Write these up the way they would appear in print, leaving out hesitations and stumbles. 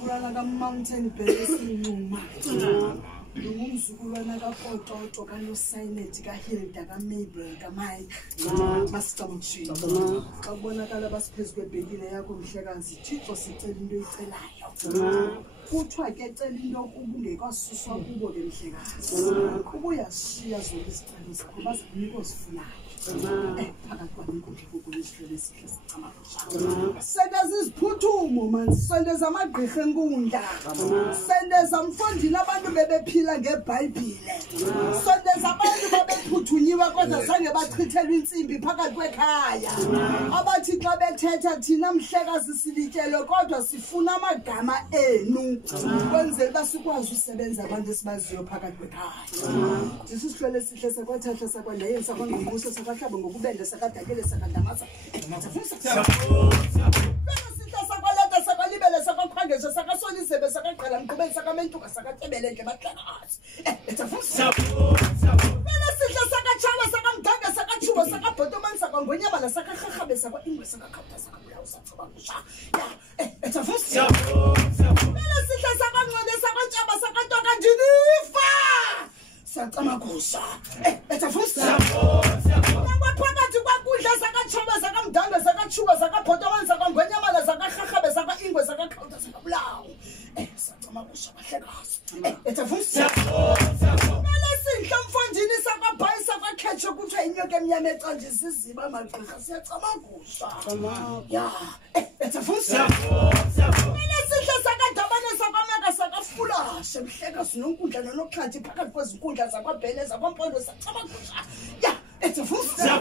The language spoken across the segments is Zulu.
umzukulwana kaMountain Bell esinquma. Umzukulwana kaPototo kaNoSinet kaHilda kaMabel kaMike masicamshini. Xa kubonakala basiphezulu kwebhekile yakho mhlekazi Thixo sicela into oyicelayo. Kuthiwa ke cela into kuba ungekasuswa kubo ke mhlekazi. Kuba uyashiya zonke izicelo zakho bazakunika ozifunayo. Phakathi kwanenkundla yokuhlele esihle sicama. Sendeza iziphuthumo man, sendeza amagqirha enkundla. Sendeza mfondini abantu bebephila ngeBhayibhile. Sendeza abantu babephuthunywa kodwa zange bachithelwe insimbi phakathi kwekhaya. Abathi xa bethetha thina mhlekazi silityelo kodwa sifuna amagama enu. Kwenzela basikwazi usebenza abantu esibaziyo phakathi kwekhaya. Sisihlele esihle sakwathatha sakwandaye sakwangqumbuso sakahlaba ngokubende sakadakele sakandamasa. Sisihla sakwalata sakwalibele sakwakhangeza sakasonizebe sakaqala mqubeli sakamentuka sakatebele nje baxakazi. Ethafusa. Sisihla sakachawa sakamdanga sakachuba sakabhotomani sakwangonyamala sakakhabe sakwaingwe sakakhawuta sakabulawo sacabangisha. Ethafusa. Sisihla sakangcwele sakwantshaba sakantoka njinifa. Sacamakusha. Ethafusa. Phakathi kwakudla sakachoba sakamdanga sakachuba sakabhotomani sakwangonyamala sakakhabe sakwaingwe sakakhawuta sakabulawo. Sacamakusha bahlekazi. Ethafusa. Sinhle mfondini sakwabhayi sakwakhetshe kuthiwa inyoka emnyama ecanje isiziba amagqirha siyacamakusha. Ya. Ethafusa. Sinhle sakadabane sakwameka sakafulashe mhlekazi nonkundla nonoxhathi phakathi kwezinkundla zakwabhele zakwampondo sacamakusha. Ya. Ethafusa.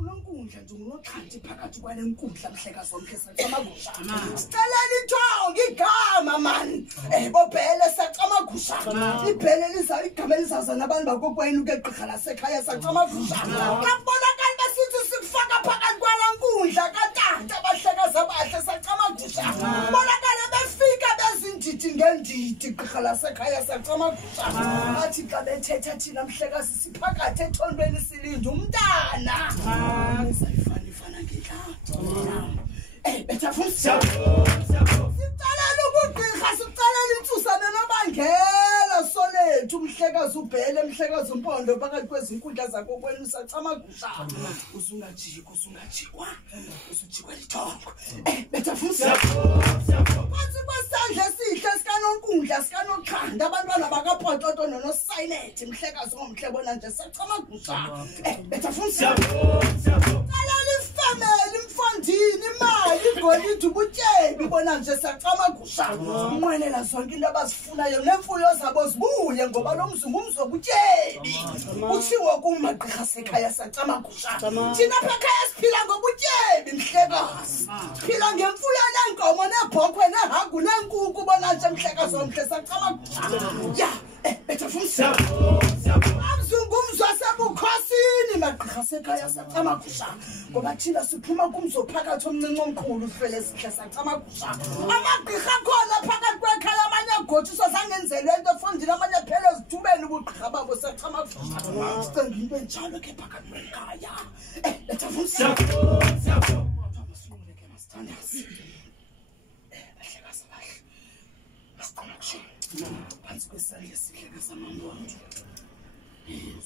Unonkundla nje unoxhathi phakathi kwale nkundla mhlekazi wonke sacamakusha. Sicelela intonga igama man. Bobhele sacamakusha. Ibhele liza igama lizaza nabantu bakokwenu ke gqirha lasekhaya sacamakusha. Xa kubonakala basithi sikufaka phakathi kwala nkundla katata abahlekazi abahle sacamakusha. Bonakala befika bezindidi ngendidi gqirha lasekhaya sacamakusha. Bathi xa bethetha thina mhlekazi siphakathi ethondweni silinda umntana. Sayifana ngedla. Ethafusa. Sicalela ukugqirha sicalela intsusana nobangela solethu mhlekazi ubhele mhlekazi umpondo phakathi kwezinkundla zakho kwenu sacamagusha. Uzungajikwa. Uzujikwa lithongo. Ethafusa. Phansi kwesandla esihle sikanonkundla sikanoxhanda abantwana bakaPototo noNoSinet mhlekazi ngomhlebona nje sacamagusha. Ethafusa. Family mfondini imali igolide ubutyebi bona nje sacamagusha. Umnqwenela zonke into abazifunayo nemfuyo zabo zibuye ngoba lo mzi ngumzi wobutyebi. Kuthiwa kumagqirha sekhaya sacamagusha. Thina apha ekhaya siphila ngobutyebi mhlekazi. Siphila ngemfuyo nenkomo nebhokhwe nehagu nenkuku bona nje mhlekazi womhle sacamagusha. Ya. Ethafusa. Amzungumzi wasebukhosini magqirha sekhaya sacamagusha. Ngoba thina siphuma kumzo phakathi omncinci omkhulu uhlele sihle sacamagusha. Amagqirha khona phakathi kwekhaya amanye agotshiswa zangenzelwe into efondini amanye phela ezithubeni ubugqirha babo sacamagusha. Sicenga into enjalo ke phakathi kwekhaya. Ethafusa. Amasungule ke masithandazi. Bahlekazi bahle. Masicamagusha. Phansi kwesandla esihle kaSamambonto.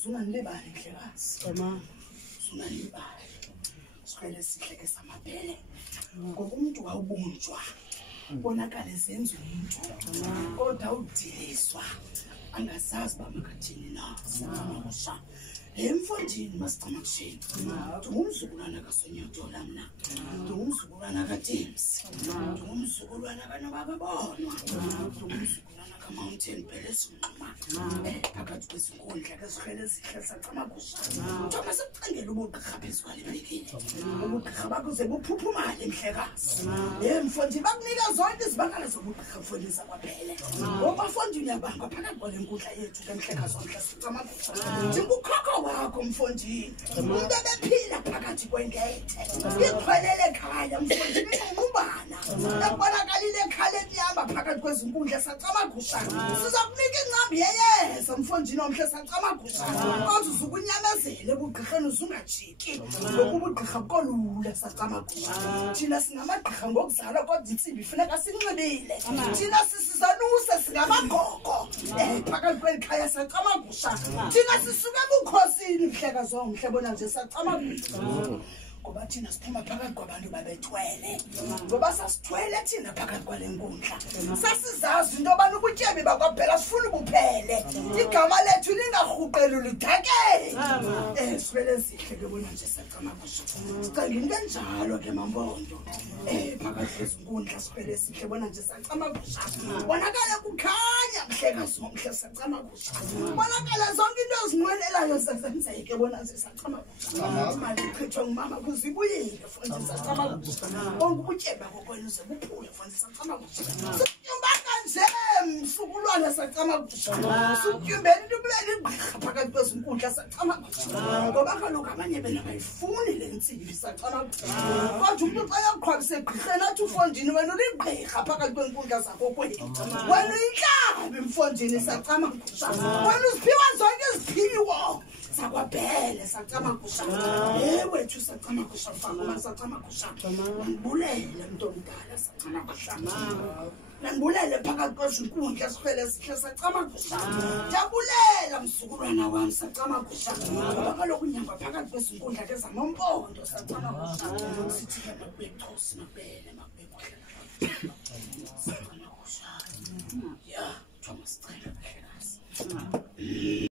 Sunganilibali mhlekazi. Sunganilibali. Sikhwele sihle ke samabhele. Ngoba umuntu wawubunjwa. Bonakala ezenza umuntu. Kodwa udiliswa. Angazazi bamakathini na. Sicamagusha. Emfondini masicamagusheni. Ngumzukulwana kaSonyadola mina. Ngumzukulwana kaDems. Ngumzukulwana kaNobababonwa. Ngumzukulwana kaMountain Bell esinquma. Phakathi kwezinkundla kezihlele ezihle sacamagusha. Njengoba sekucangela ubugqirha phezu kwalibhekile. Ubugqirha bakuze buphuphumale mhlekazi. Emfondini bakunika zonke izibakala zobugqirha mfondini sakwaBhele. Ngoba mfondini yabanga phakathi kwale nkundla yethu ke mhlekazi womhle sicamagusha. Njengokho wakho mfondini. Umuntu ebephila phakathi kwengethe. Ikhwelele ekhaya mfondini inqubana. Ekubonakala ekhaya enyama phakathi phakathi kwezinkundla sacamagusha sizokunika incambi yeyeza mfondini omhle sacamagusha kodwa uzukunyamezele ubugqirheni uzungajiki ngokuba ubugqirha bukolula sacamagusha thina singamagqirha ngokuzalwa kodwa intsimbi ifuneka sinxibile thina sisizanuse singamagogo phakathi kweli khaya sacamagusha thina sisuke ebukhosini mhlekazi omhle bona nje sacamagusha ngoba thina siphuma phakathi kwabantu babethwele ngoba sasithwele thina phakathi kwale nkundla sasizazi into yobana ubutyebi bakwaphela sifuna ubuphele igama lethu lingarhuqeli lidakele sibele zihle ke bona nje sacamagusha sicinga into enjalo ke mambondo phakathi kwezinkundla sibele sihle bona nje sacamagusha bonakale kukhanya mhlekazi omhle sacamagusha bonakale zonke into ezinqwenelayo sezenzeke bona nje sacamagusha imali ichithwe ngumama uzibuyile futhi sacamagusha bonke ubutyeba kokwenu zebuphule futhi sacamagusha sityumba kanje msukulwana sacamagusha sityumbeni into bulela igqirha phakathi kwezinkundla sacamagusha ngoba kaloku abanye bena bayifuni le ntsimbi sacamagusha kodwa umuntu xa yaqhwabisa egqirheni athi ufondini wena uligqirha phakathi kwenkundla zakokwenu wena uyintlaba mfondini sacamagusha wena uziphiwa zonke iziphiwo sakwaphele sacamagusha wethu sacamagusha fakuma sacamagusha ngibulele mntu omdala sacamagusha nangibulele phakathi kwezinkundla siphele sihle sacamagusha ndiyabulela mzukulwana wami sacamagusha ngoba kaloku unyamba phakathi kwezinkundla ke zamampondo sacamagusha sithi ke makube chosi makubele makube kuhle